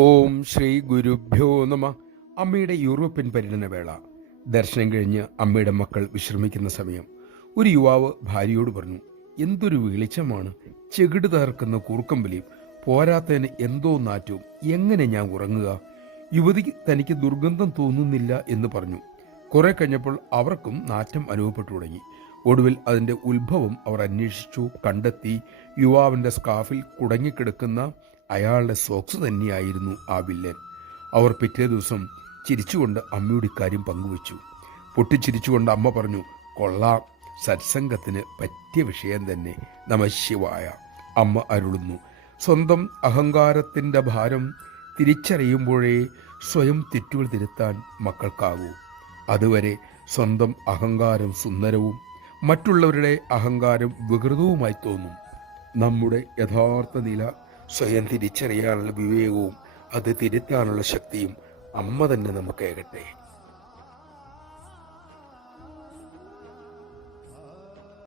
ഓം ശ്രീ ഗുരുഭ്യോ നമ. അമ്മയുടെ യൂറോപ്യൻ പര്യടനവേള. ദർശനം കഴിഞ്ഞ് അമ്മയുടെ മക്കൾ വിശ്രമിക്കുന്ന സമയം ഒരു യുവാവ് ഭാര്യയോട് പറഞ്ഞു, എന്തൊരു വെളിച്ചമാണ്, ചെകിട് തകർക്കുന്ന കൂർക്കമ്പലിയും പോരാത്തതിന് എന്തോ നാറ്റവും, എങ്ങനെ ഞാൻ ഉറങ്ങുക? യുവതി തനിക്ക് ദുർഗന്ധം തോന്നുന്നില്ല എന്ന് പറഞ്ഞു. കുറെ കഴിഞ്ഞപ്പോൾ അവർക്കും നാറ്റം അനുഭവപ്പെട്ടു തുടങ്ങി. ഒടുവിൽ അതിൻ്റെ ഉത്ഭവം അവർ അന്വേഷിച്ചു, കണ്ടെത്തി. യുവാവിൻ്റെ സ്കാർഫിൽ കുടങ്ങിക്കിടക്കുന്ന അയാളുടെ സോക്സ് തന്നെയായിരുന്നു ആ വില്ലൻ. അവർ പിറ്റേ ദിവസം ചിരിച്ചുകൊണ്ട് അമ്മയുടെ ഇക്കാര്യം പങ്കുവച്ചു. പൊട്ടിച്ചിരിച്ചുകൊണ്ട് അമ്മ പറഞ്ഞു, കൊള്ളാം, സത്സംഗത്തിന് പറ്റിയ വിഷയം തന്നെ, നമഃശിവായ. അമ്മ അരുളുന്നു, സ്വന്തം അഹങ്കാരത്തിൻ്റെ ഭാരം തിരിച്ചറിയുമ്പോഴേ സ്വയം തെറ്റുകൾ തിരുത്താൻ മക്കൾക്കാകൂ. അതുവരെ സ്വന്തം അഹങ്കാരം സുന്ദരവും മറ്റുള്ളവരുടെ അഹങ്കാരം വികൃതവുമായി തോന്നും. നമ്മുടെ യഥാർത്ഥ നില സ്വയം തിരിച്ചറിയാനുള്ള വിവേകവും അത് തിരുത്താനുള്ള ശക്തിയും അമ്മ തന്നെ നമുക്കേകട്ടെ.